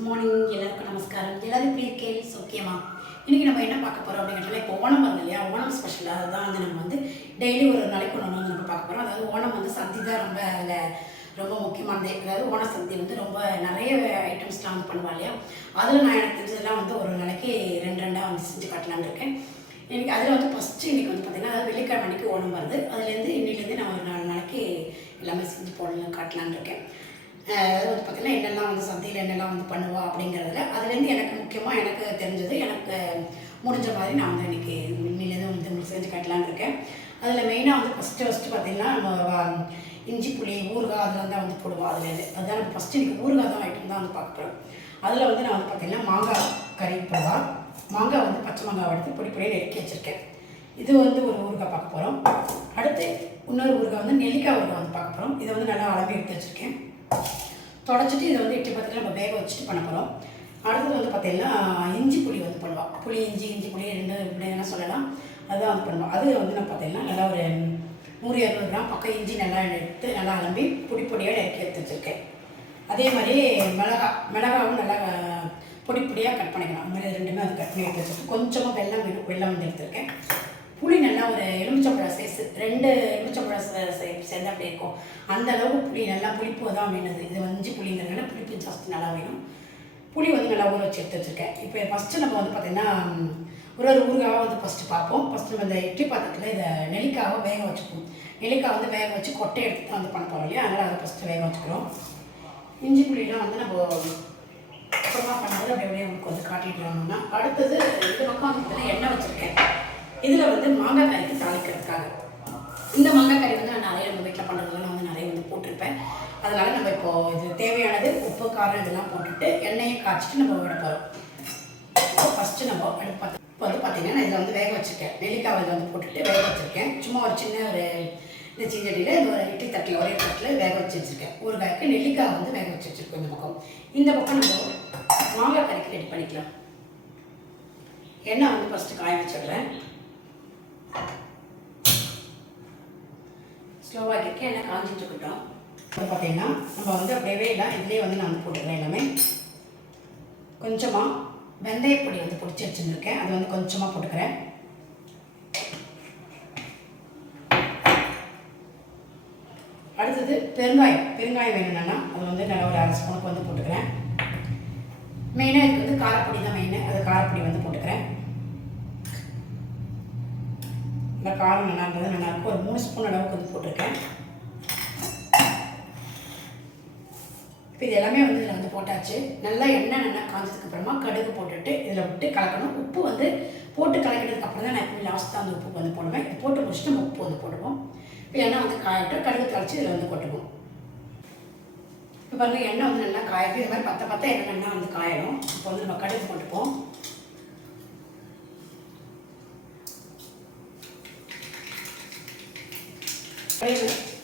Good morning எல்லாருக்கும் நமஸ்காரம். எல்லாரும் எப்படி இருக்கேன்? ஓகேமா. இன்றைக்கி நம்ம என்ன பார்க்க போகிறோம் அப்படிங்கிறதுல இப்போ ஓணம் வருது இல்லையா, ஓணம் ஸ்பெஷல். அதுதான் வந்து நம்ம வந்து டெய்லி ஒரு நாளைக்கு ஒன்று வந்து நம்ம பார்க்க போகிறோம். அதாவது ஓணம் வந்து சந்தி தான் ரொம்ப அதில் ரொம்ப முக்கியமானது. அதாவது ஓண சந்தி வந்து ரொம்ப நிறைய ஐட்டம்ஸ்லாம் வந்து பண்ணுவா இல்லையா, அதில் நான் எனக்கு தெரிஞ்சதெல்லாம் வந்து ஒரு நாளைக்கு ரெண்டாக வந்து செஞ்சு காட்டலான்னு இருக்கேன். எனக்கு அதில் வந்து ஃபஸ்ட்டு இன்றைக்கி வந்து பார்த்திங்கன்னா, அதாவது வெள்ளிக்கிழமை அன்றைக்கி ஓணம் வருது. அதுலேருந்து இன்னிலேருந்து நான் ஒரு 4 நாளைக்கு எல்லாமே செஞ்சு போடலாம் காட்டலான்னு இருக்கேன். அது வந்து பார்த்திங்கன்னா என்னெல்லாம் வந்து சந்தையில் என்னெல்லாம் வந்து பண்ணுவா அப்படிங்கிறதுல அதுலேருந்து எனக்கு முக்கியமாக எனக்கு தெரிஞ்சது, எனக்கு முடிஞ்ச மாதிரி நான் வந்து இன்றைக்கி இன்னிலேருந்து வந்து உங்களுக்கு செஞ்சு காட்டலான்னு இருக்கேன். அதில் மெயினாக வந்து ஃபஸ்ட்டு பார்த்திங்கன்னா நம்ம இஞ்சி புளி ஊறுகாய் அதெல்லாம் தான் வந்து போடுவோம். அதுலேருந்து அதுதான் நம்ம ஃபஸ்ட்டு இன்றைக்கி ஊறுகாய் தான் ஐட்டம் தான் வந்து பார்க்க போகிறோம். அதில் வந்து நான் வந்து பார்த்திங்கன்னா மாங்காய் கறி போடுவா. மாங்காய் வந்து பச்சை மாங்காய் எடுத்து பொடி பொடியாக நெருக்கி வச்சுருக்கேன். இது வந்து ஒரு ஊறுகாய் பார்க்க போகிறோம். அடுத்து இன்னொரு ஊறுகாய் வந்து நெல்லிக்காய் ஊறுகாய் வந்து பார்க்க போகிறோம். இதை வந்து நல்லா அளவு எடுத்து வச்சுருக்கேன். தொடச்சிட்டு இதை வந்து 8 10 நம்ம வேக வச்சுட்டு பண்ண போகிறோம். அடுத்தது வந்து பார்த்திங்கன்னா இஞ்சி புளி வந்து பண்ணுவோம். புளி இஞ்சி புளி 2 இப்படி என்ன சொல்லலாம், அதுதான் வந்து பண்ணுவோம். அது வந்து நான் பார்த்திங்கன்னா நல்லா ஒரு 100-200 கிராம் பக்கம் இஞ்சி நல்லா எடுத்து நல்லா அலம்பி பொடியாக நறுக்கி எடுத்து வச்சுருக்கேன். அதே மாதிரி மிளகாவும் நல்லா பொடியாக கட் பண்ணிக்கணும். அந்த மாதிரி ரெண்டுமே அது கட் பண்ணி எடுத்து வச்சுட்டு கொஞ்சமாக வெல்லம் வந்து எடுத்துருக்கேன். புளி நல்லா ஒரு எலுமிச்சம்பழம் சைஸ் 2 எலுமிச்சம்பழம் சேர்ந்து அப்படி இருக்கும். அந்த அளவுக்கு புளி நல்லா புளிப்பு தான் வேணுது. இது இஞ்சி புளிங்கிறதுனால புளிப்பு ஜாஸ்தி நல்லா வேணும். புளி வந்து நல்லா ஊற வச்சு எடுத்து வச்சுருக்கேன். இப்போ ஃபஸ்ட்டு நம்ம வந்து பார்த்திங்கன்னா ஒரு ஊறுகாவாக வந்து ஃபஸ்ட்டு பார்ப்போம். ஃபஸ்ட்டு நம்ம இந்த இட்லி பாத்திரத்தில் இதை நெல்லிக்காவை வேக வச்சுப்போம். நெல்லிக்காய் வந்து வேக வச்சு கொட்டை எடுத்து தான் வந்து பண்ண போகிறோம் இல்லையா, அதனால் அதை ஃபஸ்ட்டு வேக வச்சுக்கிறோம். இஞ்சி புளிலாம் வந்து நம்ம அப்புறமா பண்ணது அப்படியே உங்களுக்கு வந்து காட்டிட்டு வரணும்னா, அடுத்தது இந்த பக்கம் வந்து எண்ணெய் வச்சுருக்கேன். இதில் வந்து மாங்காய் கறிக்கு தாளிக்கிறதுக்காக இந்த மாங்காய் கறி வந்து நான் நிறைய நம்ம வீட்டில் பண்ணுறதுலாம் நான் வந்து நிறைய வந்து போட்டிருப்பேன். அதனால் நம்ம இப்போது இது தேவையானது உப்பு காரம் இதெல்லாம் போட்டுட்டு எண்ணெயை காய்ச்சிட்டு நம்ம விட போகிறோம். இப்போ ஃபஸ்ட்டு நம்ம இப்போ வந்து பார்த்திங்கன்னா நான் இதில் வந்து வேக வச்சுருக்கேன். நெல்லிக்காய் இதில் வந்து போட்டுட்டு வேக வச்சுருக்கேன். சும்மா ஒரு சின்ன ஒரு இந்த சீஞ்சடியில் இந்த ஒரு இட்லி தட்டில் ஒரே தட்டில் வேக வச்சு வச்சுருக்கேன். ஊறுகாய்க்கு நெல்லிக்காய் வந்து வேக வச்சு வச்சுருக்கோம். இந்த பக்கம் நம்ம மாங்காய் கறிக்கு ரெடி பண்ணிக்கலாம். எண்ணெய் வந்து ஃபஸ்ட்டு காய வச்சிடுறேன். ஸ்லோவாக இருக்க எண்ணெய் காஞ்சிட்டு இருக்கட்டும். இப்போ பார்த்தீங்கன்னா நம்ம வந்து அப்படியே எல்லாம் இதுலேயே வந்து நான் வந்து போட்டுக்கிறேன். எல்லாமே கொஞ்சமாக வெந்தயப்பொடி வந்து பொடிச்சு வச்சுருக்கேன். அது வந்து கொஞ்சமாக போட்டுக்கிறேன். அடுத்தது பெருங்காயம் வேணும்னா அது வந்து நல்லா ஒரு 1/2 ஸ்பூனுக்கு வந்து போட்டுக்கிறேன். மெயினாக இதுக்கு வந்து காரப்பொடி தான் மெயின். அது காரப்பொடி வந்து போட்டுக்கிறேன். இந்த காரம் நல்லா இருந்தது, நல்லாயிருக்கும். ஒரு 3 ஸ்பூன் அளவுக்கு வந்து போட்டிருக்கேன். இப்போ இது எல்லாமே வந்து இதில் வந்து போட்டாச்சு. நல்லா எண்ணெய் நல்லா காஞ்சதுக்கப்புறமா கடுகு போட்டுட்டு இதில் விட்டு கலக்கணும். உப்பு வந்து போட்டு கலக்கினதுக்கப்புறம் தான் நான் எப்பவும் லாஸ்ட் தான் அந்த உப்பு வந்து போடுவேன். இது போட்டு முடிச்சுட்டு நம்ம உப்பு வந்து போடுவோம். இப்போ எண்ணெய் வந்து காயட்டும், கடுகு தாளித்து இதில் வந்து கொட்டுவோம். இப்போ பாருங்கள் எண்ணெய் வந்து நல்லா காயட்டும். இது மாதிரி பத்த எண்ணெய் நல்லா வந்து காயணும். இப்போ வந்து நம்ம கடுகு போட்டுப்போம்.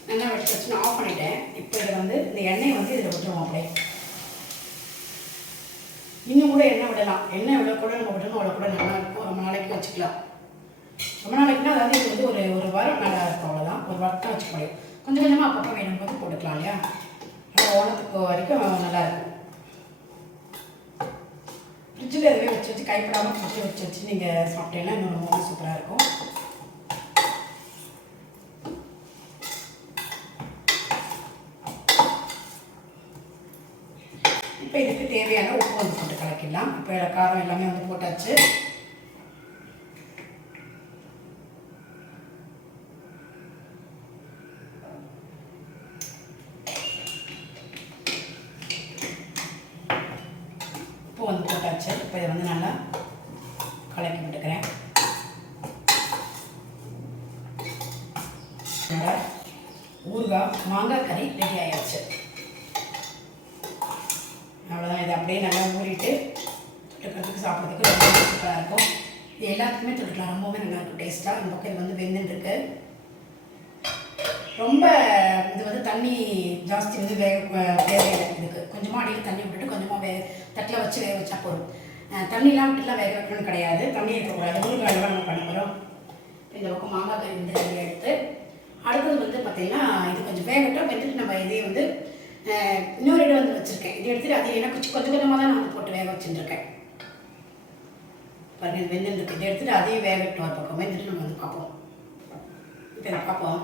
நல்லா வச்சு வச்சு ஆஃப் பண்ணிட்டேன். இப்போ இதில் வந்து இந்த எண்ணெயை வந்து இதில் விட்டுருவோம். அப்படியே இன்னும் கூட எண்ணெய் விடலாம். எண்ணெய் எவ்வளோ கூட நம்ம விடணும் அவ்வளோ கூட நல்லா இருக்கும். ரொம்ப நாளைக்கு வச்சுக்கலாம். ரொம்ப நாளைக்குன்னா அதாவது இது வந்து ஒரு வாரம் நல்லா இருக்கும். அவ்வளோதான், ஒரு வாரம் வச்சுக்க முடியும். கொஞ்சம் கொஞ்சமாக அப்பப்போ வேணும் போது போட்டுக்கலாம் இல்லையா. ஆனால் ஓணத்துக்கு வரைக்கும் நல்லாயிருக்கும். ஃப்ரிட்ஜில் எதுவே வச்சு கைப்படாமல் ஃப்ரிட்ஜில் வச்சு நீங்கள் சாப்பிட்டீங்கன்னா இன்னும் ரொம்ப சூப்பராக இருக்கும். இப்போ இதுக்கு தேவையான உப்பு வந்து போட்டு கலக்கிடலாம். இப்போ காரம் எல்லாமே வந்து போட்டாச்சு. உப்பு வந்து போட்டாச்சு. இப்போ இதை வந்து நல்லா கலக்கி விட்டுக்கிறேன். ஊறுகாய் மாங்காய் கறி ரெடி ஆகிடுச்சு. அவ்வளோதான். இதை அப்படியே நல்லா ஊறிட்டு தொட்டுக்கிறதுக்கு சாப்பிட்றதுக்கு ரொம்ப சூப்பராக இருக்கும். இது எல்லாத்துக்குமே தொட்டுக்கலாம், ரொம்பவே நல்லாயிருக்கும் டேஸ்ட்டாக. இந்த பக்கம் இது வந்து வெந்துட்டுருக்கு. ரொம்ப இது வந்து தண்ணி ஜாஸ்தி வந்து வேக இதுக்கு கொஞ்சமாக அடியில் தண்ணி விட்டுட்டு கொஞ்சமாக தட்டில் வச்சு வேக வச்சா போதும். தண்ணிலாம் விட்டுலாம் வேக வைக்கணும்னு கிடையாது. தண்ணி இருக்கக்கூடாது. ஊறுகாய் நம்ம பண்ண போகிறோம். இந்த பக்கம் மாங்காய் கறி வந்து ரெடி எடுத்து அடுத்தது வந்து பார்த்திங்கன்னா இது கொஞ்சம் வேகட்டும். வெந்துட்டு நம்ம இதே வந்து இன்னொரு இடம் வந்து வச்சுருக்கேன். இது எடுத்துகிட்டு அது ஏன்னா கொஞ்சம் கொஞ்சமாக தான் நான் வந்து போட்டு வேக வச்சுட்டுருக்கேன். பாருங்கள் இது வெந்துருக்கு. இதை எடுத்துகிட்டு அதையும் வேக விட்டு ஒரு பக்கம் வெந்துட்டு நம்ம வந்து பார்ப்போம். இப்போ இதை பார்ப்போம்.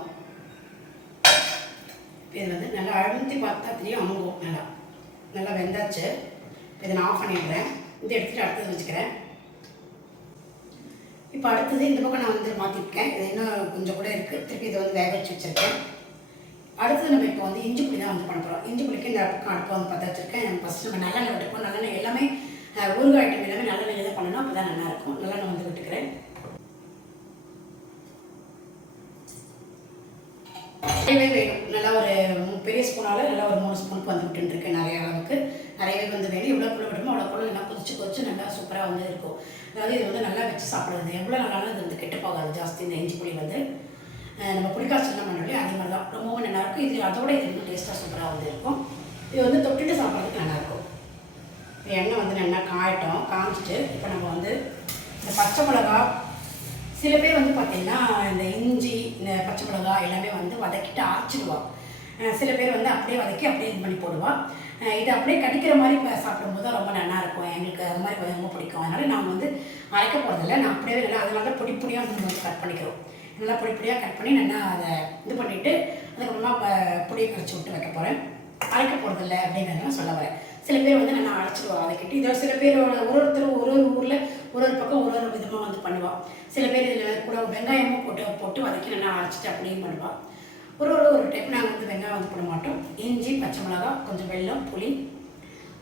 இப்போ இது வந்து நல்லா அழுத்தி பார்த்தா தெரியும் அமுங்கும். நல்லா நல்லா வெந்தாச்சு. இப்போ இதை நான் ஆஃப் பண்ணிடுறேன். இதை எடுத்துகிட்டு அடுத்தது வச்சுக்கிறேன். இப்போ அடுத்தது இந்த பக்கம் நான் வந்து மாற்றிருக்கேன். இது இன்னும் கொஞ்சம் கூட இருக்குது. திருப்பி இதை வந்து வேக வச்சு வச்சுருக்கேன். அடுத்தது நம்ம இப்போ வந்து இஞ்சி புளி தான் வந்து பண்ண போகிறோம். இஞ்சி புளிக்கு இந்த பக்கம் அடுப்பை வந்து பற்ற வச்சுருக்கேன். ஃபஸ்ட்டு நம்ம நல்லெண்ணெய் விட்டுருக்கோம். நல்லெண்ணெய் எல்லாமே ஊறுகாய் ஐட்டம் எல்லாமே நல்லெண்ணெய் தான் பண்ணணும். அப்போ தான் நல்லாயிருக்கும். நல்லெண்ணெய் வந்து விட்டுக்கிறேன். நிறையவே வேணும். நல்லா ஒரு பெரிய ஸ்பூனால் நல்லா ஒரு 3 ஸ்பூனுக்கு வந்து விட்டுருக்கேன். நிறைய அளவுக்கு நிறையவே வந்து வேணும். எவ்வளோ கூட விடுமோ அவ்வளோ கூட நல்லா கொதிச்சு நல்லா சூப்பராக வந்து இருக்கும். அதாவது இது வந்து நல்லா வச்சு சாப்பிடுறது எவ்வளோ நல்லாலும் இது வந்து கெட்டு போகாது. ஜாஸ்தி இந்த இஞ்சி புளி வந்து நம்ம புளிக்காய்ச்சல்லாம் பண்ணோம்லையே அதே மாதிரி தான் ரொம்பவும் நல்லாயிருக்கும். இது அதோட இது இன்னும் டேஸ்ட்டாக சூப்பராக வந்து இருக்கும். இது வந்து தொட்டுட்டு சாப்பிட்றதுக்கு நல்லாயிருக்கும். எண்ணெய் வந்து நல்லா காய்ச்சிட்டு இப்போ நம்ம வந்து இந்த பச்சை மிளகா, சில பேர் வந்து பார்த்திங்கன்னா இந்த இஞ்சி இந்த பச்சை மிளகா எல்லாமே வந்து வதக்கிட்டு அரைச்சிடுவாள். சில பேர் வந்து அப்படியே வதக்கி அப்படியே இது பண்ணி போடுவாள். இது அப்படியே கடிக்கிற மாதிரி இப்போ சாப்பிடும்போது தான் ரொம்ப நல்லாயிருக்கும். எங்களுக்கு அது மாதிரி கொஞ்சம் ரொம்ப பிடிக்கும். அதனால் நான் வந்து அரைக்க போகிறதில்ல. நான் அப்படியே நல்லா அதனால பொடி பொடியாக நம்ம வந்து கட் பண்ணிக்கிறோம். நல்லா பொடி பொடியாக கட் பண்ணி நல்லா அதை இது பண்ணிவிட்டு அதுக்கப்புறமா பொடியை கரைச்சி விட்டு வைக்க போகிறேன். அரைக்க போகிறதில்ல அப்படிங்கிறதெல்லாம் சொல்ல வரேன். சில பேர் வந்து நல்லா அரைச்சிடுவா வதக்கிட்டு. இதில் சில பேர் ஒருத்தரும் ஒரு ஊரில் ஒரு பக்கம் ஒரு விதமாக வந்து பண்ணுவாள். சில பேர் இதில் கூட வெங்காயமும் போட்டு வதக்கி நல்லா அரைச்சிட்டு அப்படியும் பண்ணுவாள். ஒரு டைப் நாங்கள் வந்து வெங்காயம் வந்து போட மாட்டோம். இஞ்சி, பச்சை மிளகா, கொஞ்சம் வெல்லம், புளி,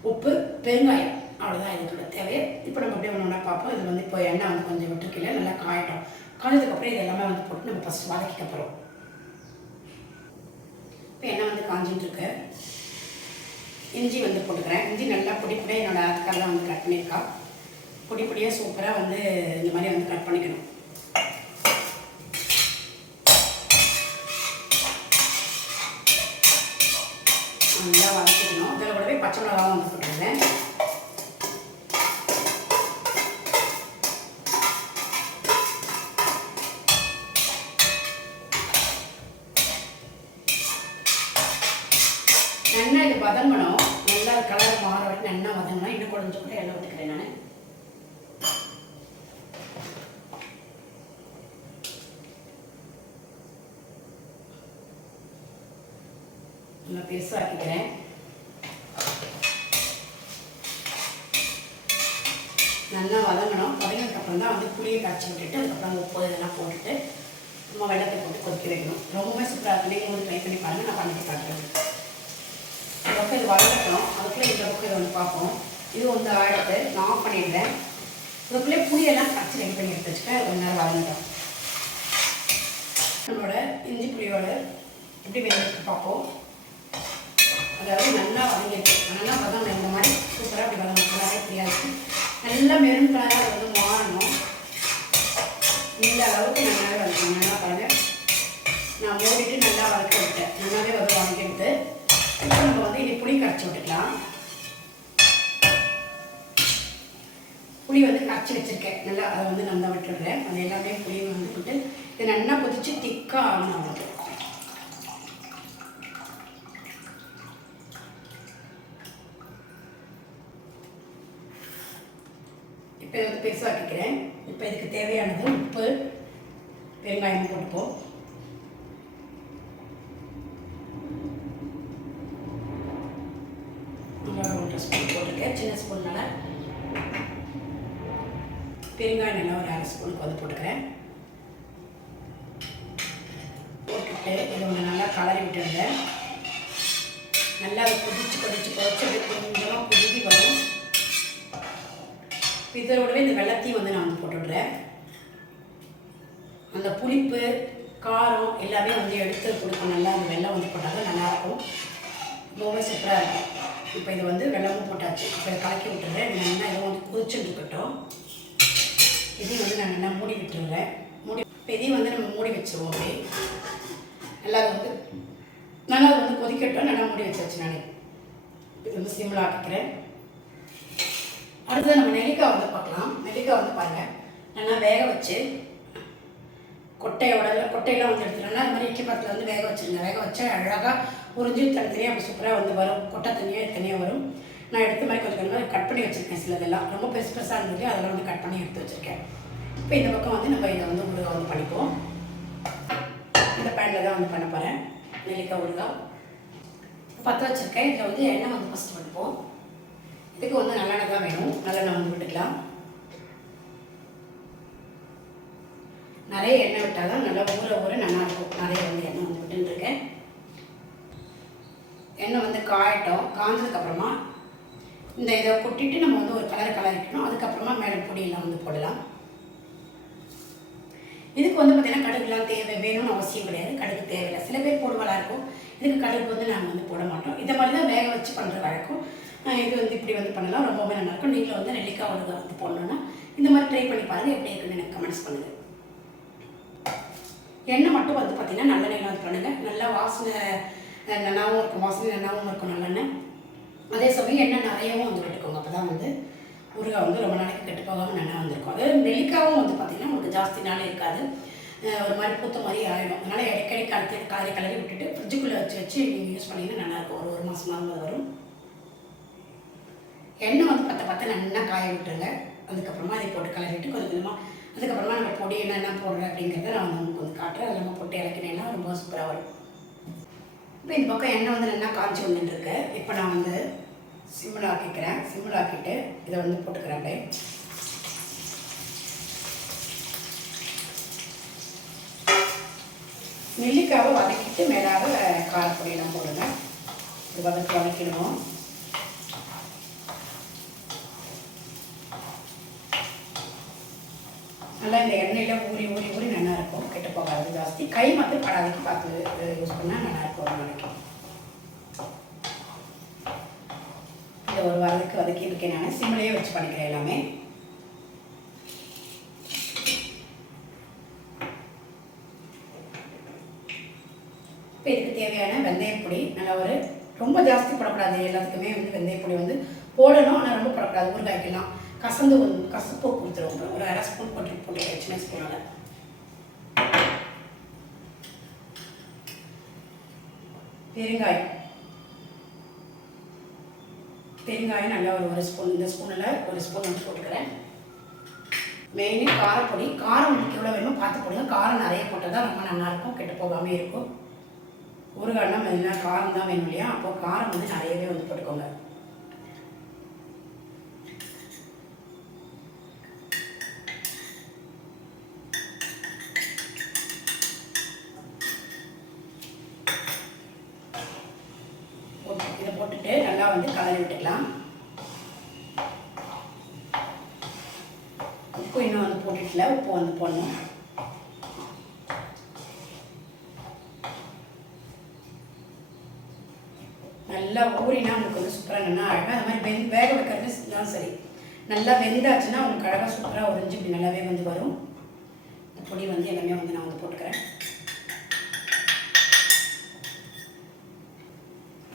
உப்பு, பெருங்காயம், அவ்வளோதான் இதுக்குள்ள தேவையை. இப்போ நம்ம அப்படியே ஒன்று ஒன்றா பார்ப்போம். இது வந்து இப்போ எண்ணெய் வந்து கொஞ்சம் விட்டுருக்கல நல்லா காயட்டும். காஞ்சதுக்கப்புறம் இது எல்லாமே வந்து போட்டு நம்ம ஃபஸ்ட்டு வதக்கிக்க போகிறோம். இப்போ எண்ணெய் வந்து காஞ்சிட்டுருக்கு. இஞ்சி வந்து போட்டுக்கிறேன். இஞ்சி நல்லா பொடி பொடியாக என்னோடய ஆத்துக்காரெலாம் வந்து கட் பண்ணியிருக்கா. பொடி பொடியாக சூப்பராக வந்து இந்த மாதிரி வந்து கட் பண்ணிக்கணும். நல்லா வதக்கிக்கணும். இதில் கூடவே பச்சை மிளகாவும் வந்து போட்டுருந்தேன். நல்லா இது வதங்கணும். நல்லா கலர் மாற வரைக்கும் நல்லா வதங்கணும். இன்னும் கொஞ்சம் கூட எல்லாம் விட்டுக்கிறேன். நான் நல்லா பெருசாக்கிக்கிறேன். நல்லா வதங்கணும். வதங்கினதுக்கப்புறம் தான் வந்து புளியை காய்ச்சி விட்டுட்டு அதுக்கப்புறம் உப்பு இதெல்லாம் போட்டுட்டு நம்ம வெள்ளத்தை போட்டு கொதிக்க வைக்கணும். ரொம்பவே சூப்பராக இருக்கும். நீங்கள் வந்து ட்ரை பண்ணி பாருங்கள். நான் பண்ணிட்டு காட்டுறேன். இந்த பக்கம் இது வதங்கட்டும். அதுக்குள்ளே இந்த பக்கம் இதை வந்து பார்ப்போம். இது வந்து ஆயிடுத்து. நான் ஆஃப் பண்ணிடுறேன். அதுக்குள்ளே புளியெல்லாம் கரைச்சி ரெடி பண்ணி எடுத்து வச்சுக்கேன். கொஞ்ச நேரம் வதங்கட்டும். நம்மளோட இஞ்சி புளியோட எப்படி வேணும்னு பார்ப்போம். அதாவது நல்லா வதங்கிட்டு நல்லா வதங்கணும். இந்த மாதிரி சூப்பராக அப்படி வதங்கணும். நல்லாவே தெரியாது. நல்லா மெரூன் கலராக வந்து மாறணும். இந்த அளவுக்கு நல்லாவே வதக்கணும். நல்லா பாருங்கள். நான் மூடிட்டு நல்லா வதக்க விட்டேன். நல்லாவே வந்து வதக்கிட்டு இப்போ நம்ம வந்து இனி புளி கரைச்சி விட்டுக்கலாம். புளி வந்து கரைச்சி வச்சுருக்கேன். நல்லா அதை வந்து நல்லா விட்டுடுறேன். அது எல்லாமே புளி வந்து விட்டு இதை நல்லா கொதிச்சு திக்காக ஆகணும். அவனுக்கு இப்போ இதை வந்து பெருசாக்கிக்கிறேன். இப்போ இதுக்கு தேவையானது உப்பு, பெருங்காயம் போட்டுப்போம். நல்லா 1 ஸ்பூன் போட்டிருக்கேன். சின்ன ஸ்பூன்னால பெருங்காயம் நல்லா ஒரு 1/2 ஸ்பூனுக்கு வந்து போட்டுக்கிறேன். போட்டுட்டு இதை ஒன்று நல்லா கலரி விட்டுருங்க. நல்லா அதை கொதிச்சு அப்படியே கொஞ்சமாக குதிக்கி வரும். இதோடவே இந்த வெள்ளத்தையும் வந்து நான் வந்து போட்டுவிடுறேன். அந்த புளிப்பு காரம் எல்லாமே வந்து எடுத்து கொடுக்கும். நல்லா அந்த வெள்ளம் வந்து போட்டாலும் நல்லாயிருக்கும். ரொம்பவே சூப்பராக இருக்கும். இப்போ இதை வந்து வெள்ளமும் போட்டாச்சு. இப்போ இதை கலக்கி விட்டுறேன். நல்லா இதை வந்து கொதிச்சுட்டு இருக்கட்டும். இதையும் வந்து நான் நல்லா மூடி விட்டுருவேன். இப்போ இதையும் வந்து நம்ம மூடி வச்சுருவோம். அப்படியே நல்லா அது வந்து கொதிக்கட்டும். நல்லா மூடி வச்சாச்சு. நான் இது வந்து சிம்மில் ஆக்கிக்கிறேன். அடுத்தது நம்ம நெல்லிக்காய் வந்து பார்க்கலாம். நெல்லிக்காய் வந்து பாருங்கள் நல்லா வேக வச்சு கொட்டையெல்லாம் வந்து எடுத்துட்டோம்னா அது மாதிரி இட்லி பாத்திரத்தில் வந்து வேக வச்சுருங்க. வேக வச்சா அழகாக உறிஞ்சி தனித்தனியாக அப்படி சூப்பராக வந்து வரும். கொட்டை தனியாக வரும். நான் எடுத்த மாதிரி கொஞ்சம் கொஞ்சமாக கட் பண்ணி வச்சுருக்கேன். சிலதெல்லாம் ரொம்ப பெருசாக இருந்தது அதெல்லாம் வந்து கட் பண்ணி எடுத்து வச்சுருக்கேன். இப்போ இந்த பக்கம் வந்து நம்ம இதை வந்து ஊறுகாய் வந்து பண்ணிப்போம். இந்த பேனில் தான் வந்து பண்ண போகிறேன். நெல்லிக்காய் ஊறுகாய் பற்ற வச்சுருக்கேன். இதில் வந்து எண்ணெய் வந்து ஃபஸ்ட்டு பண்ணிப்போம். இதுக்கு வந்து நல்லெண்ணெய் தான் வேணும். நல்லெண்ணெய் வந்து விட்டுக்கலாம். நிறைய எண்ணெய் விட்டால் தான் நல்லா ஊற நல்லாயிருக்கும். நிறைய வந்து எண்ணெய் வந்து விட்டுருக்கேன். எண்ணெய் வந்து காயட்டும். காய்ஞ்சதுக்கப்புறமா இந்த இதை கொட்டிட்டு நம்ம வந்து ஒரு கலரிக்கணும். அதுக்கப்புறமா மேலே பொடியெல்லாம் வந்து போடலாம். இதுக்கு வந்து பார்த்திங்கன்னா கடுகுலாம் வேணும்னு அவசியம் கிடையாது. கடுகு தேவையில்லை. சில பேர் போடுவாளாக இருக்கும். இதுக்கு கடுகு வந்து நாங்கள் வந்து போட மாட்டோம். இதை மாதிரி தான் வேக வச்சு பண்ணுற வழக்கம். இது வந்து இப்படி வந்து பண்ணலாம். ரொம்பவே நல்லாயிருக்கும். நீங்களும் வந்து நெல்லிக்காய் ஊறுகாய் வந்து போடணுன்னா இந்த மாதிரி ட்ரை பண்ணி பாருங்கள். எப்படி இருக்குன்னு எனக்கு கமெண்ட்ஸ் பண்ணுங்கள். எண்ணெய் மட்டும் வந்து பார்த்திங்கன்னா நல்லெண்ணெய் வந்து பண்ணுங்கள். நல்லா வாசனை நல்லாவும் இருக்கும். நல்லெண்ணெய். அதே சமயம் எண்ணெய் நிறையவும் வந்து விட்டுக்கோங்க. அப்போ தான் வந்து ஊறுகாய் வந்து ரொம்ப நாளைக்கு கெட்டு போகாமல் நல்லா வந்திருக்கும். அதாவது நெல்லிக்காவும் வந்து பார்த்திங்கன்னா உங்களுக்கு ஜாஸ்தி நாள் இருக்காது. ஒரு மாதிரி பூத்த மாதிரி ஆகிடும். அதனால் இடைக்கடி கலரி விட்டுட்டு ஃப்ரிட்ஜுக்குள்ளே வச்சு நீங்கள் யூஸ் பண்ணிங்கன்னா நல்லாயிருக்கும். ஒரு மாதமாக வரும். எண்ணெய் வந்து பற்ற நல்லா காய விட்டுருங்க. அதுக்கப்புறமா அதை போட்டு கலரிட்டு கொஞ்சம் கொஞ்சமாக அதுக்கப்புறமா நம்ம பொடி என்னென்ன போடுறேன் அப்படிங்கிறத நான் வந்து உங்களுக்கு வந்து காட்டுறேன். அதில் நம்ம போட்டு இறக்கினேன்னா ரொம்ப சூப்பராக வரும். இப்போ இந்த பக்கம் எண்ணெய் வந்து நல்லா காய்ச்சி வந்துட்டுருக்கு. இப்போ நான் வந்து சிம்மில் ஆக்கிட்டு இதை வந்து போட்டுக்கிறேன். அப்படியே நெல்லிக்காவை வதக்கிட்டு மேலாக காரப்பொடியெல்லாம் போடுங்க. இது வதக்கிடுவோம். நல்லா இந்த எண்ணெயில் ஊறி நல்லா இருக்கும். கெட்டு போகாது. ஜாஸ்தி கை மட்டும் படாதைக்கு பார்த்து யூஸ் பண்ணால் நல்லாயிருக்கும். ஒரு நாளைக்கு இதை ஒரு வாரத்துக்கு வதக்கி இருக்கேன். நான் சிம்மிலேயே வச்சு பண்ணிக்கிறேன் எல்லாமே. இப்போ இதுக்கு தேவையான வெந்தயப்பொடி நல்லா ரொம்ப ஜாஸ்தி போடக்கூடாது. எல்லாத்துக்குமே வந்து வெந்தயப்பொடி வந்து போடணும். ஆனால் ரொம்ப போடக்கூடாது. ஊறுகாய்க்கெல்லாம் கசப்பு கொடுத்துருவோம். ஒரு அரை ஸ்பூன் போட்டு சின்ன ஸ்பூனால். பெருங்காயம் நல்லா ஒரு ஸ்பூன். இந்த ஸ்பூனில் ஒரு ஸ்பூன் வந்து போட்டுக்கிறேன். மெயினு காரப்பொடி. காரம் உங்களுக்கு எவ்வளோ வேணுமோ பார்த்து போடுங்க. காரம் நிறைய போட்டால் தான் ரொம்ப நல்லாயிருக்கும். கெட்டு போகாமல் இருக்கும். ஊறுகாய்னா மெயினாக காரம் தான் வேணும் இல்லையா? அப்போது காரம் வந்து நிறையவே வந்து போட்டுக்கோங்க. இதை போட்டுட்டு நல்லா வந்து கலரி விட்டுக்கலாம். உப்பு இன்னும் வந்து போட்டுட்டுல. உப்பு வந்து போடணும். நல்லா ஊறினா உங்களுக்கு வந்து சூப்பராக நல்லா அழகாக அது மாதிரி வேக வைக்கிறது தான் சரி. நல்லா வெந்தாச்சுன்னா உங்களுக்கு அழகாக சூப்பராக உறிஞ்சி இப்படி நல்லாவே வந்து வரும். இந்த பொடி வந்து எல்லாமே வந்து நான் வந்து போட்டுக்கிறேன்.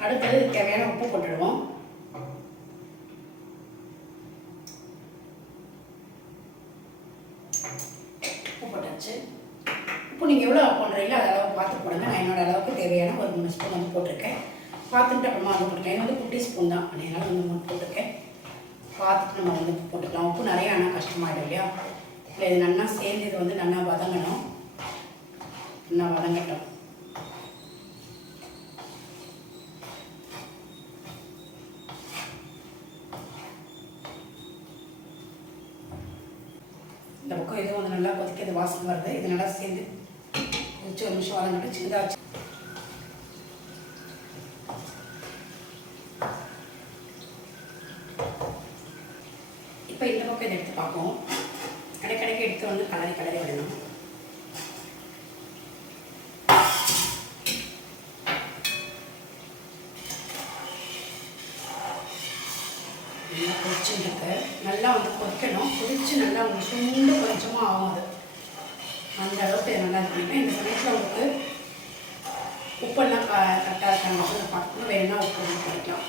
அடுத்தது தேவையான உப்பு போட்டுடுவோம். உப்பு போட்டாச்சு. உப்பு நீங்கள் எவ்வளோ பண்ணுறீங்களோ அதை அளவு பார்த்து போடுங்க. நான் என்னோடய அளவுக்கு தேவையான ஒரு 3 ஸ்பூன் வந்து போட்டிருக்கேன். பார்த்துட்டு அப்புறமா வந்து போட்டுருக்கேன். இது வந்து குட்டி ஸ்பூன் தான். அதனால வந்து 3 போட்டிருக்கேன். பார்த்துட்டு நம்ம வந்து போட்டுக்கலாம். உப்பு நிறைய ஆனால் கஷ்டமாயிடும் இல்லையா? இல்லை இது நல்லா சேர்ந்து இது வந்து நல்லா வதங்கணும். நல்லா வதங்கட்டும். இந்த பக்கம் எதுவும் வந்து நல்லா கொதிக்கிறது வாசனை வருது. இது நல்லா சேர்ந்து ஒரு நிமிஷம் வதங்கிட்டு சின்னதாச்சு. இப்போ இந்த பக்கம் இதை எடுத்து பார்ப்போம். கடைக்கு எடுத்து வந்து கலரி விடணும். நல்லா கொதிச்சுருக்கு. நல்லா வந்து கொதிக்கணும். கொதிச்சு நல்லா உங்களுக்கு சுண்டு கொஞ்சமாக ஆகும். அது அந்த அளவுக்கு இதை நல்லா இருக்கணும். இந்த சமயத்தில் உங்களுக்கு உப்பெல்லாம் கரெக்டாக இருக்காங்க அப்படின்னு பார்க்கணும். வேணும்னா உப்பு வந்து பண்ணிக்கலாம்.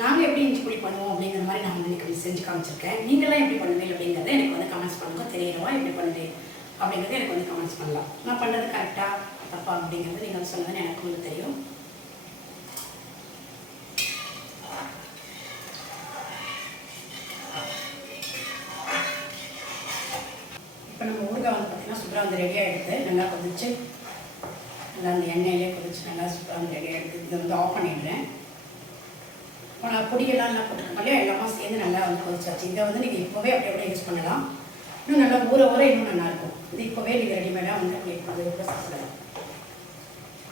நாங்கள் எப்படி இஞ்சி புளி பண்ணுவோம் அப்படிங்கிற மாதிரி நான் வந்து இன்னைக்கு செஞ்சு காமிச்சிருக்கேன். நீங்களாம் எப்படி பண்ணுவீங்க அப்படிங்கிறத எனக்கு வந்து கமெண்ட்ஸ் பண்ணுங்க. தெரியறவா எப்படி பண்ணுவேன் அப்படிங்கிறத எனக்கு வந்து கமெண்ட்ஸ் பண்ணலாம். நான் பண்ணுறது கரெக்டாக தப்பா அப்படிங்கிறது நீங்கள் வந்து சொன்னதுன்னு எனக்கு வந்து தெரியும். இப்போ நம்ம ஊறுகாய் வந்து பார்த்திங்கன்னா சூப்பராக வந்து ரெடியாக எடுத்து நல்லா கொதிச்சு நல்லா அந்த எண்ணெயிலே கொதிச்சு நல்லா சூப்பராக வந்து ரெடியாக எடுத்து இதை வந்து ஆஃப் பண்ணிடுறேன். இப்போ நான் பொடியெல்லாம் நல்லா போட்டுருக்கோம் எல்லாமே சேர்ந்து நல்லா வந்து கொதிச்சாச்சு. இதை வந்து நீங்கள் இப்போவே அப்படியே யூஸ் பண்ணலாம். இன்னும் நல்லா ஊற இன்னும் நல்லாயிருக்கும். இது இப்போவே நீங்கள் ரெடிமேடாக வந்து அப்படி சாப்பிடலாம்.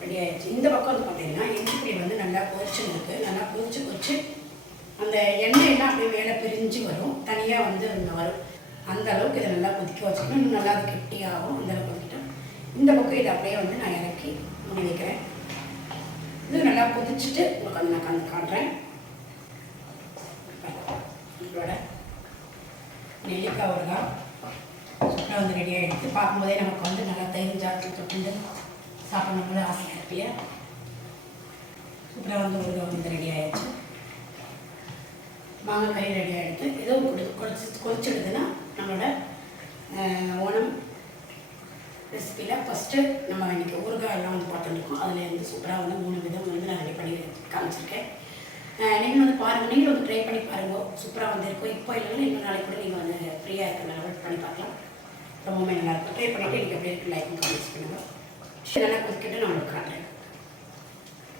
ரெடி ஆகிடுச்சு. இந்த பக்கம் வந்து பார்த்தீங்கன்னா இஞ்சி புளி வந்து நல்லா பொரிச்சுருக்கு. நல்லா பொரிச்சு அந்த எண்ணெயெல்லாம் அப்படியே மேலே பிரிஞ்சு வரும், தனியாக வந்து வரும். அந்த அளவுக்கு இதை நல்லா கொதிக்க வச்சுக்கணும். இன்னும் நல்லா அது கெட்டியாகும். அந்த அளவுக்கு கொதிக்கிட்டோம். இந்த பக்கம் இதை அப்படியே வந்து நான் இறக்கி மூடி வைக்கிறேன். இது நல்லா கொதிச்சுட்டு உங்களுக்கு வந்து நான் காட்டுறேன். உங்களோட நெல்லிக்காய் ஊறுகாய் சூப்பராக வந்து ரெடியாக எடுத்து பார்க்கும்போதே நமக்கு வந்து நல்லா தயிர் ஜாத்தி தொட்டு சாப்பிடணும் போது ஆசையாக இருக்கு இல்லையா? சூப்பராக வந்து ஊறுகாய் வந்து ரெடி ஆகிடுச்சு. மாங்காய் கறி ரெடி ஆகிடுது. எதுவும் கொதிச்சிடுதுன்னா நம்மளோட ஓணம் ரெசிபியில் ஃபஸ்ட்டு நம்ம இன்றைக்கி ஊறுகாய் எல்லாம் வந்து பார்த்துருக்கோம். அதில் வந்து சூப்பராக வந்து 3 விதம் வந்து நான் ரெடி பண்ணி காமிச்சிருக்கேன். நீங்கள் வந்து பாருங்கள், நீங்களும் வந்து ட்ரை பண்ணி பாருங்கள். சூப்பராக வந்து இருக்கும். இப்போ இல்லைன்னா இன்னும் நாளைக்கு கூட நீங்கள் வந்து ஃப்ரீயாக இருக்கிறனால பண்ணி பார்க்கலாம். ரொம்பவுமே நல்லாயிருக்கும். ட்ரை பண்ணிவிட்டு எனக்கு எப்படி இருக்குது லைக் கமெண்ட்ஸ் பண்ணுங்கள். நல்லா கொதிக்கிட்டு நான் உங்களுக்கு காட்டுறேன்.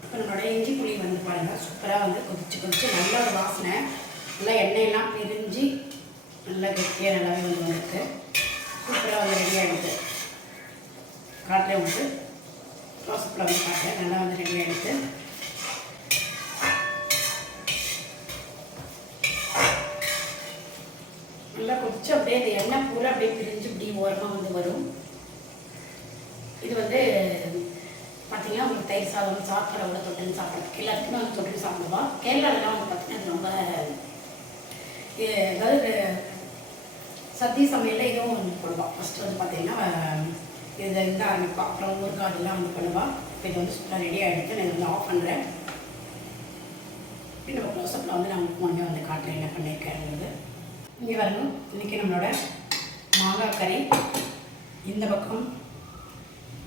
இப்போ நம்மளோட இஞ்சி புளி வந்து பாருங்கள் சூப்பராக வந்து கொதிச்சு நல்ல ஒரு வாசனை, நல்லா எண்ணெயெல்லாம் பிரிஞ்சு நல்லா கெட்டியாக நல்லாவே வந்து வந்துருக்கு. சூப்பராக வந்து ரெடி ஆகிடுது. காட்டுறேன் உங்களுக்கு க்ளோஸ்அப்பில் வந்து காட்டுறேன். நல்லா வந்து ரெடி ஆகிடுது. நல்லா கொதிச்சு அப்படியே இந்த எண்ணெய் பூரா அப்படியே பிரிஞ்சு இப்படி ஓரமாக வந்து வரும். இது வந்து பார்த்தீங்கன்னா உங்களுக்கு தயிர் சாதம் சாப்பிட்றவோட தொட்டுன்னு சாப்பிட்றதுக்கு எல்லாத்துக்குமே வந்து தொட்டுன்னு சாப்பிடுவா. கேரளாவிலாம் வந்து பார்த்தீங்கன்னா அது ரொம்ப அதாவது சத்திய சமையலில் இதுவும் வந்து போடுவாள். ஃபஸ்ட்டு வந்து பார்த்தீங்கன்னா இதை இந்த ஆரம்பிப்பா, அப்புறம் ஊறுகாய் அதெல்லாம் வந்து பண்ணுவாள். இப்போ இது வந்து சூப்பராக ரெடி ஆகிடுச்சு. நான் வந்து ஆஃப் பண்ணுறேன். நம்ம க்ளோஸ்அப்பில் வந்து நான் உங்களுக்கு வந்து காட்டுறேன் என்ன பண்ணியிருக்கேன். இங்கே வரணும். இன்றைக்கி நம்மளோட மாங்காய் கறி, இந்த பக்கம்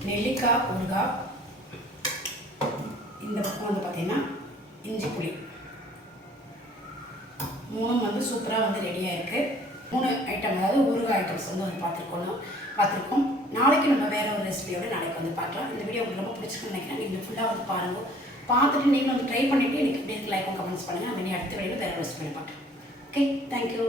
நெல்லிக்காய் ஊறுகாய், இந்த பக்கம் வந்து பார்த்திங்கன்னா இஞ்சி புளி, 3 வந்து சூப்பராக வந்து ரெடியாக இருக்குது. 3 ஐட்டம், அதாவது ஊறுகாய் ஐட்டம்ஸ் வந்து பார்த்துருக்கோம். நாளைக்கு நம்ம வேறு ஒரு ரெசிபியோடு நாளைக்கு வந்து பார்க்கலாம். இந்த வீடியோ உங்களுக்கு ரொம்ப பிடிச்சிருக்குன்னு நினைக்கிறேன். நீங்கள் ஃபுல்லாக வந்து பாருங்கள். பார்த்துட்டு நீங்களும் வந்து ட்ரை பண்ணிவிட்டு எனக்கு இப்படி லைக்கும் கமெண்ட்ஸ் பண்ணுங்கள். நம்ம அடுத்த வீடியோவில் வேறு ரெசிபி பார்க்கலாம். Okay, thank you.